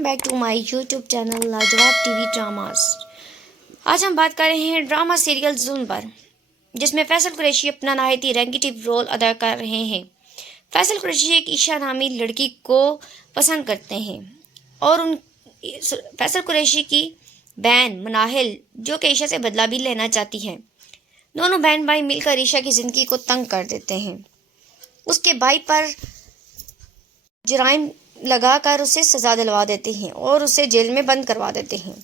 Welcome back to my YouTube channel Lajawab TV dramas. آج ہم بات کر رہے ہیں ڈرامہ سیریل ظلم پر، جس میں فیصل قریشی اپنا نہایت ہی رینگیٹیو رول ادا کر رہے ہیں۔ فیصل قریشی ایک عائشہ نامی لڑکی کو پسند کرتے ہیں اور فیصل قریشی کی بہن مناہل جو کہ عائشہ سے بدلہ بھی لینا چاہتی ہے۔ دونوں بہن بھائی مل کر عائشہ کی زندگی کو تنگ کر دیتے ہیں، اس کے بھائی پر جرائم لگا کر اسے سزا دلوا دیتے ہیں اور اسے جیل میں بند کروا دیتے ہیں،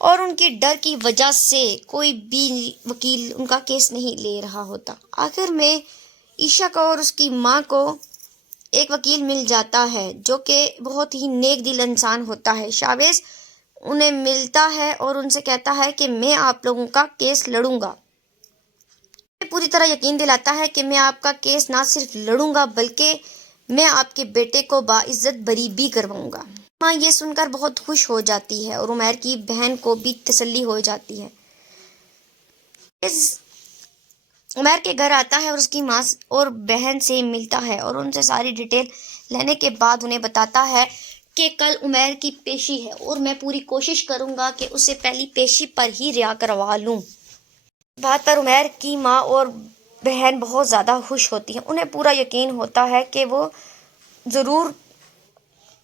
اور ان کی ڈر کی وجہ سے کوئی بھی وکیل ان کا کیس نہیں لے رہا ہوتا۔ آخر میں عائشہ کو اور اس کی ماں کو ایک وکیل مل جاتا ہے جو کہ بہت ہی نیک دل انسان ہوتا ہے۔ شاویز انہیں ملتا ہے اور ان سے کہتا ہے کہ میں آپ لوگوں کا کیس لڑوں گا، پوری طرح یقین دلاتا ہے کہ میں آپ کا کیس نہ صرف لڑوں گا بلکہ میں آپ کے بیٹے کو باعزت بری بھی کرواؤں گا۔ ماں یہ سن کر بہت خوش ہو جاتی ہے اور عمیر کی بہن کو بھی تسلی ہو جاتی ہے۔ عمیر کے گھر آتا ہے اور اس کی ماں اور بہن سے ملتا ہے اور ان سے ساری ڈیٹیل لینے کے بعد انہیں بتاتا ہے کہ کل عمیر کی پیشی ہے اور میں پوری کوشش کروں گا کہ اسے پہلی پیشی پر ہی رہا کروا لوں۔ بات پر عمیر کی ماں اور بہن بہت زیادہ خوش ہوتی ہیں، انہیں پورا یقین ہوتا ہے کہ وہ ضرور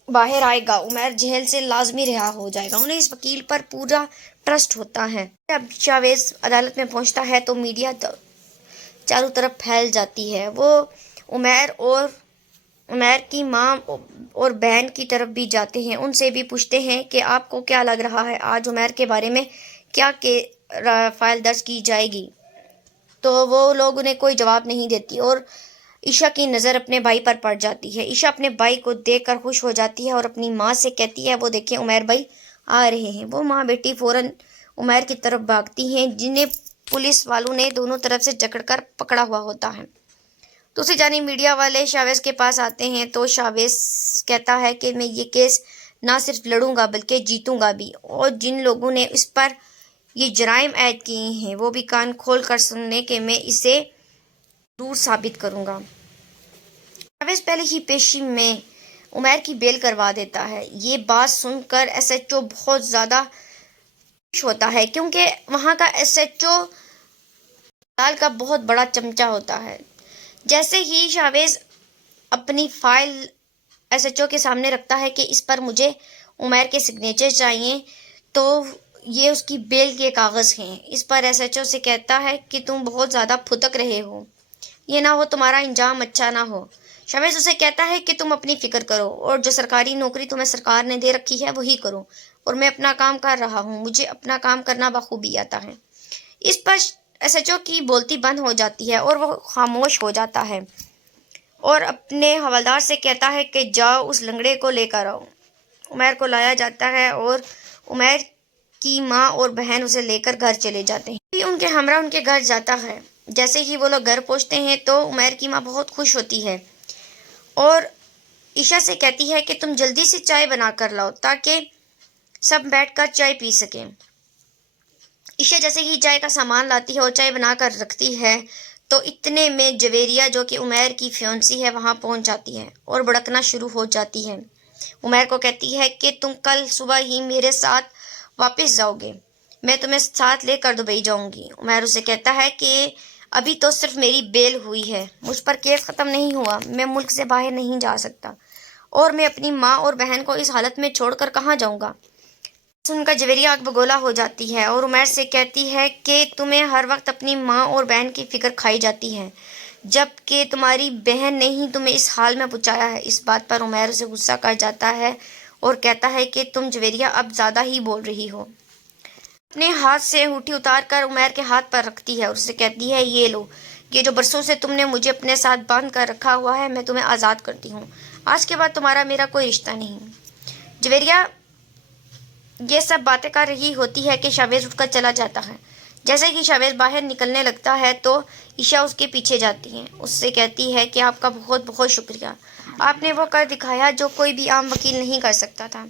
باہر آئے گا، عمیر جیل سے لازمی رہا ہو جائے گا۔ انہیں اس وکیل پر پورا ٹرسٹ ہوتا ہے۔ جب شاویز عدالت میں پہنچتا ہے تو میڈیا چاروں طرف پھیل جاتی ہے۔ وہ عمیر کی ماں اور بہن کی طرف بھی جاتے ہیں، ان سے بھی پوچھتے ہیں کہ آپ کو کیا لگ رہا ہے آج عمیر کے بارے میں کیا فائل درج کی جائے گی، تو وہ لوگ انہیں کوئی جواب نہیں دیتی اور عائشہ کی نظر اپنے بھائی پر پڑ جاتی ہے۔ عائشہ اپنے بھائی کو دیکھ کر خوش ہو جاتی ہے اور اپنی ماں سے کہتی ہے وہ دیکھیں عمیر بھائی آ رہے ہیں۔ وہ ماں بیٹی فوراً عمیر کی طرف بھاگتی ہیں، جنہیں پولیس والوں نے دونوں طرف سے جکڑ کر پکڑا ہوا ہوتا ہے۔ دوسری جانب میڈیا والے شاویز کے پاس آتے ہیں تو شاویز کہتا ہے کہ میں یہ کیس نہ صرف لڑوں گا بلکہ جیتوں گا بھی، اور جن لوگوں نے اس پر یہ جرائم عائد کیے ہیں وہ بھی کان کھول کر سننے کہ میں اسے ضرور ثابت کروں گا۔ شاویز پہلے ہی پیشی میں عمیر کی بیل کروا دیتا ہے۔ یہ بات سن کر ایس ایچ او بہت زیادہ خوش ہوتا ہے کیونکہ وہاں کا ایس ایچ او لال کا بہت بڑا چمچہ ہوتا ہے۔ جیسے ہی شاویز اپنی فائل ایس ایچ او کے سامنے رکھتا ہے کہ اس پر مجھے عمیر کے سگنیچر چاہیے، تو یہ اس کی بیل کے کاغذ ہیں۔ اس پر ایس ایچ او سے کہتا ہے کہ تم بہت زیادہ پھدک رہے ہو، یہ نہ ہو تمہارا انجام اچھا نہ ہو۔ شاویز اسے کہتا ہے کہ تم اپنی فکر کرو اور جو سرکاری نوکری تمہیں سرکار نے دے رکھی ہے وہی کرو، اور میں اپنا کام کر رہا ہوں، مجھے اپنا کام کرنا بخوبی آتا ہے۔ اس پر ایس ایچ او کی بولتی بند ہو جاتی ہے اور وہ خاموش ہو جاتا ہے اور اپنے حوالدار سے کہتا ہے کہ جاؤ اس لنگڑے کو لے کر آؤ۔ عمیر کو لایا جاتا ہے اور عمیر کی ماں اور بہن اسے لے کر گھر چلے جاتے ہیں۔ ان کے ہمراہ ان کے گھر جاتا ہے۔ جیسے ہی وہ لوگ گھر پہنچتے ہیں تو عمیر کی ماں بہت خوش ہوتی ہے اور عائشہ سے کہتی ہے کہ تم جلدی سے چائے بنا کر لاؤ تاکہ سب بیٹھ کر چائے پی سکیں۔ عائشہ جیسے ہی چائے کا سامان لاتی ہے اور چائے بنا کر رکھتی ہے تو اتنے میں جویریہ جو کہ عمیر کی فیونسی ہے وہاں پہنچ جاتی ہے اور بڑکنا شروع ہو جاتی ہے۔ عمیر کو کہتی ہے کہ تم کل صبح ہی میرے ساتھ واپس جاؤ گے، میں تمہیں ساتھ لے کر دبئی جاؤں گی۔ عمیر اسے کہتا ہے کہ ابھی تو صرف میری بیل ہوئی ہے، مجھ پر کیس ختم نہیں ہوا، میں ملک سے باہر نہیں جا سکتا اور میں اپنی ماں اور بہن کو اس حالت میں چھوڑ کر کہاں جاؤں گا۔ سن کر جویریہ آگ بگولا ہو جاتی ہے اور عمیر سے کہتی ہے کہ تمہیں ہر وقت اپنی ماں اور بہن کی فکر کھائی جاتی ہے جبکہ تمہاری بہن نے ہی تمہیں اس حال میں پہنچایا ہے۔ اس بات پر عمیر اسے غصہ کر جاتا ہے اور کہتا ہے کہ تم جویریہ اب زیادہ ہی بول رہی ہو۔ اپنے ہاتھ سے انگوٹھی اتار کر عمیر کے ہاتھ پر رکھتی ہے اور اسے کہتی ہے یہ لو، یہ جو برسوں سے تم نے مجھے اپنے ساتھ باندھ کر رکھا ہوا ہے میں تمہیں آزاد کرتی ہوں، آج کے بعد تمہارا میرا کوئی رشتہ نہیں۔ جویریہ یہ سب باتیں کر رہی ہوتی ہے کہ شاویز اٹھ کر چلا جاتا ہے۔ جیسے ہی شاویز باہر نکلنے لگتا ہے تو عائشہ اس کے پیچھے جاتی ہے، اس سے کہتی ہے کہ آپ کا بہت بہت شکریہ، آپ نے وہ کر دکھایا جو کوئی بھی عام وکیل نہیں کر سکتا تھا۔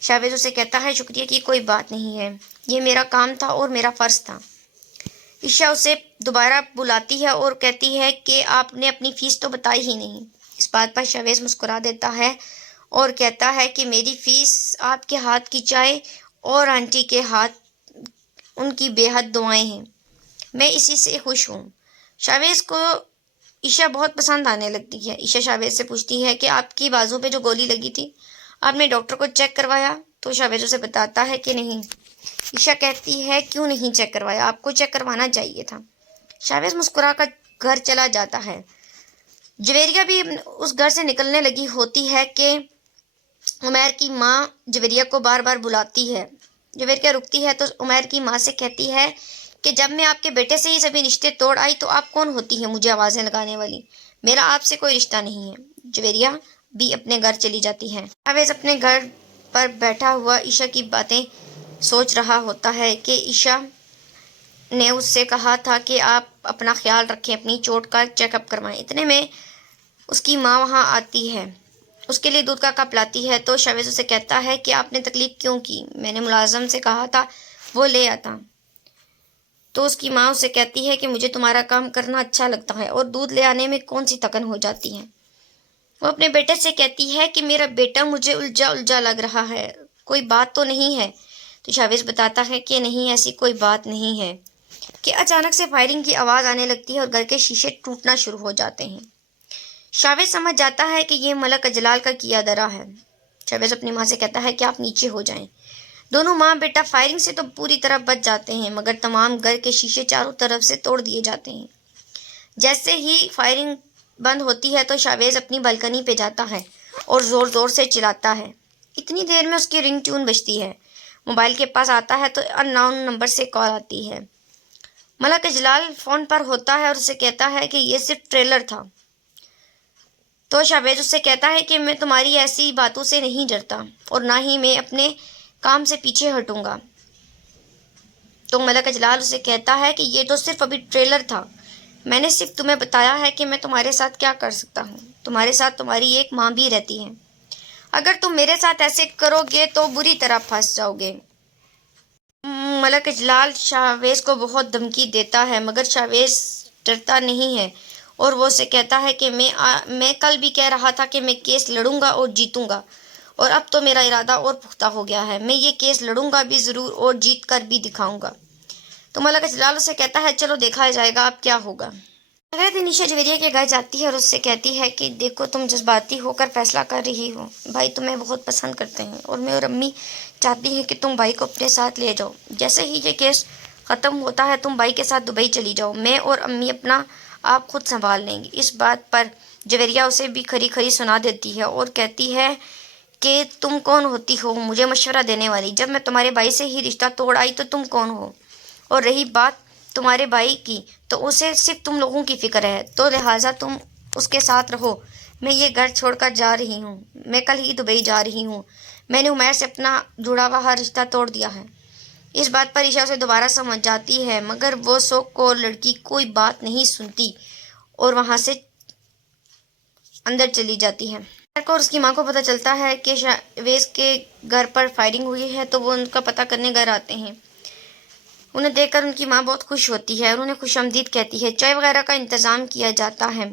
شاویز اسے کہتا ہے شکریہ کی کوئی بات نہیں ہے، یہ میرا کام تھا اور میرا فرض تھا۔ عائشہ اسے دوبارہ بلاتی ہے اور کہتی ہے کہ آپ نے اپنی فیس تو بتائی ہی نہیں۔ اس بات پر شاویز مسکرا دیتا ہے اور کہتا ہے کہ میری فیس آپ کے ہاتھ کی چائے اور آنٹی کے ہاتھ ان کی بے حد دعائیں ہیں، میں اسی سے خوش ہوں۔ شاویز کو عشا بہت پسند آنے لگتی ہے۔ عشا شاویز سے پوچھتی ہے کہ آپ کی بازو پہ جو گولی لگی تھی آپ نے ڈاکٹر کو چیک کروایا؟ تو شاویز اسے بتاتا ہے کہ نہیں۔ عشا کہتی ہے کیوں نہیں چیک کروایا، آپ کو چیک کروانا چاہیے تھا۔ شاویز مسکرا کر گھر چلا جاتا ہے۔ جویریہ بھی اس گھر سے نکلنے لگی ہوتی ہے کہ عمیر کی ماں جویریہ کو بار بار بلاتی ہے۔ جویریہ رکتی ہے تو عمیر کی ماں سے کہتی ہے کہ جب میں آپ کے بیٹے سے ہی سبھی رشتے توڑ آئی تو آپ کون ہوتی ہیں مجھے آوازیں لگانے والی؟ میرا آپ سے کوئی رشتہ نہیں ہے۔ جویریہ بھی اپنے گھر چلی جاتی ہے۔ جاوید اپنے گھر پر بیٹھا ہوا عشا کی باتیں سوچ رہا ہوتا ہے کہ عشا نے اس سے کہا تھا کہ آپ اپنا خیال رکھیں، اپنی چوٹ کا چیک اپ کروائیں۔ اتنے میں اس کی ماں وہاں آتی ہے، اس کے لیے دودھ کا کپ لاتی ہے تو شاویز اسے کہتا ہے کہ آپ نے تکلیف کیوں کی، میں نے ملازم سے کہا تھا وہ لے آتا۔ تو اس کی ماں اسے کہتی ہے کہ مجھے تمہارا کام کرنا اچھا لگتا ہے اور دودھ لے آنے میں کون سی تھکن ہو جاتی ہے۔ وہ اپنے بیٹے سے کہتی ہے کہ میرا بیٹا مجھے الجھا الجھا لگ رہا ہے، کوئی بات تو نہیں ہے؟ تو شاویز بتاتا ہے کہ نہیں، ایسی کوئی بات نہیں ہے کہ اچانک سے فائرنگ کی آواز آنے لگتی ہے اور گھر کے شیشے ٹوٹنا شروع ہو جاتے ہیں۔ شاویز سمجھ جاتا ہے کہ یہ ملک اجلال کا کیا درا ہے۔ شاویز اپنی ماں سے کہتا ہے کہ آپ نیچے ہو جائیں۔ دونوں ماں بیٹا فائرنگ سے تو پوری طرح بچ جاتے ہیں مگر تمام گھر کے شیشے چاروں طرف سے توڑ دیے جاتے ہیں۔ جیسے ہی فائرنگ بند ہوتی ہے تو شاویز اپنی بالکنی پہ جاتا ہے اور زور زور سے چلاتا ہے۔ اتنی دیر میں اس کی رنگ ٹیون بجتی ہے۔ موبائل کے پاس آتا ہے تو ان نون نمبر سے کال آتی ہے۔ ملک اجلال فون پر ہوتا ہے اور اسے کہتا ہے کہ یہ صرف ٹریلر تھا۔ تو شاویز اس سے کہتا ہے کہ میں تمہاری ایسی باتوں سے نہیں ڈرتا اور نہ ہی میں اپنے کام سے پیچھے ہٹوں گا۔ تو ملک اجلال اسے کہتا ہے کہ یہ تو صرف ابھی ٹریلر تھا، میں نے صرف تمہیں بتایا ہے کہ میں تمہارے ساتھ کیا کر سکتا ہوں، تمہارے ساتھ تمہاری ایک ماں بھی رہتی ہے، اگر تم میرے ساتھ ایسے کرو گے تو بری طرح پھنس جاؤ گے۔ ملک اجلال شاویز کو بہت دھمکی دیتا ہے مگر شاویز ڈرتا نہیں ہے اور وہ اسے کہتا ہے کہ میں کل بھی کہہ رہا تھا کہ میں کیس لڑوں گا اور جیتوں گا، اور اب تو میرا ارادہ اور پختہ ہو گیا ہے، میں یہ کیس لڑوں گا بھی ضرور اور جیت کر بھی دکھاؤں گا۔ تو ملک اجلال اسے کہتا ہے چلو دیکھا جائے گا اب کیا ہوگا۔ اگلے دن عشا جویریہ کے گھر جاتی ہے اور اس سے کہتی ہے کہ دیکھو تم جذباتی ہو کر فیصلہ کر رہی ہو، بھائی تمہیں بہت پسند کرتے ہیں اور میں اور امی چاہتی ہیں کہ تم بھائی کو اپنے ساتھ لے جاؤ، جیسے ہی یہ کیس ختم ہوتا ہے تم بھائی کے ساتھ دبئی چلی جاؤ، میں اور امی اپنا آپ خود سنبھال لیں گی۔ اس بات پر جویریہ اسے بھی کھری کھری سنا دیتی ہے اور کہتی ہے کہ تم کون ہوتی ہو مجھے مشورہ دینے والی، جب میں تمہارے بھائی سے ہی رشتہ توڑ آئی تو تم کون ہو، اور رہی بات تمہارے بھائی کی تو اسے صرف تم لوگوں کی فکر ہے، تو لہٰذا تم اس کے ساتھ رہو، میں یہ گھر چھوڑ کر جا رہی ہوں، میں کل ہی دبئی جا رہی ہوں، میں نے عمیر سے اپنا جڑا ہوا رشتہ توڑ دیا ہے۔ اس بات پر عشا اسے دوبارہ سمجھ جاتی ہے مگر وہ سوک کو لڑکی کوئی بات نہیں سنتی اور وہاں سے اندر چلی جاتی ہے۔ کو اور اس کی ماں کو پتہ چلتا ہے کہ شاویز کے گھر پر فائرنگ ہوئی ہے تو وہ ان کا پتہ کرنے گھر آتے ہیں۔ انہیں دیکھ کر ان کی ماں بہت خوش ہوتی ہے اور انہیں خوش آمدید کہتی ہے، چائے وغیرہ کا انتظام کیا جاتا ہے۔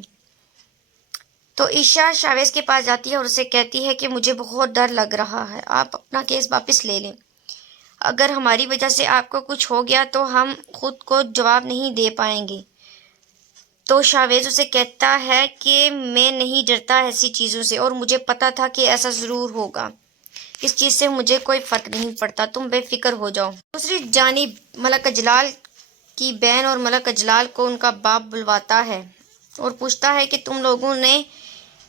تو عشا شاویز کے پاس جاتی ہے اور اسے کہتی ہے کہ مجھے بہت ڈر لگ رہا ہے، آپ اپنا کیس واپس لے لیں، اگر ہماری وجہ سے آپ کو کچھ ہو گیا تو ہم خود کو جواب نہیں دے پائیں گے۔ تو شاویز اسے کہتا ہے کہ میں نہیں ڈرتا ایسی چیزوں سے اور مجھے پتا تھا کہ ایسا ضرور ہوگا، اس چیز سے مجھے کوئی فرق نہیں پڑتا، تم بے فکر ہو جاؤ۔ دوسری جانب ملک اجلال کی بہن اور ملک اجلال کو ان کا باپ بلواتا ہے اور پوچھتا ہے کہ تم لوگوں نے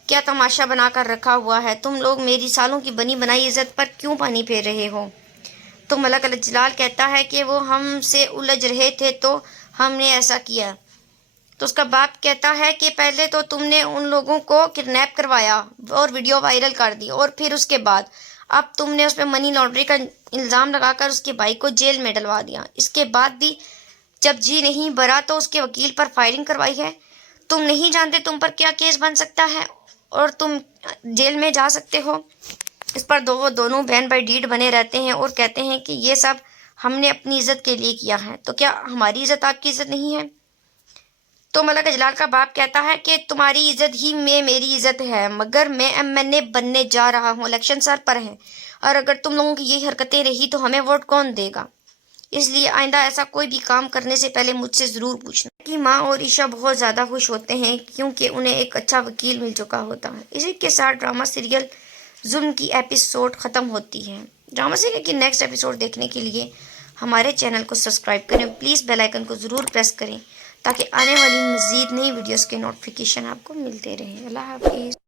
کیا تماشا بنا کر رکھا ہوا ہے، تم لوگ میری سالوں کی بنی بنائی عزت پر کیوں پانی پھیر رہے ہو؟ تو ملک اجلال کہتا ہے کہ وہ ہم سے الجھ رہے تھے تو ہم نے ایسا کیا۔ تو اس کا باپ کہتا ہے کہ پہلے تو تم نے ان لوگوں کو کڈنیپ کروایا اور ویڈیو وائرل کر دی اور پھر اس کے بعد اب تم نے اس پہ منی لانڈری کا الزام لگا کر اس کے بھائی کو جیل میں ڈلوا دیا، اس کے بعد بھی جب جی نہیں بھرا تو اس کے وکیل پر فائرنگ کروائی ہے۔ تم نہیں جانتے تم پر کیا کیس بن سکتا ہے اور تم جیل میں جا سکتے ہو۔ اس پر دونوں بہن بھائی ڈیڈ بنے رہتے ہیں اور کہتے ہیں کہ یہ سب ہم نے اپنی عزت کے لیے کیا ہے، تو کیا ہماری عزت آپ کی عزت نہیں ہے؟ تو ملکہ جلال کا باپ کہتا ہے کہ تمہاری عزت ہی میں میری عزت ہے، مگر میں MNA بننے جا رہا ہوں، الیکشن سر پر ہے، اور اگر تم لوگوں کی یہی حرکتیں رہی تو ہمیں ووٹ کون دے گا؟ اس لیے آئندہ ایسا کوئی بھی کام کرنے سے پہلے مجھ سے ضرور پوچھنا۔ کی ماں اور عشا بہت زیادہ خوش ہوتے ہیں کیونکہ انہیں ایک اچھا وکیل مل چکا ہوتا ہے۔ اسی کے ساتھ ڈرامہ سیریل ظلم کی ایپیسوڈ ختم ہوتی ہے۔ ڈرامہ سیریل کی نیکسٹ ایپیسوڈ دیکھنے کے لیے ہمارے چینل کو سبسکرائب کریں، پلیز بیل آئیکن کو ضرور پریس کریں تاکہ آنے والی مزید نئی ویڈیوز کے نوٹیفیکیشن آپ کو ملتے رہیں۔ اللہ حافظ۔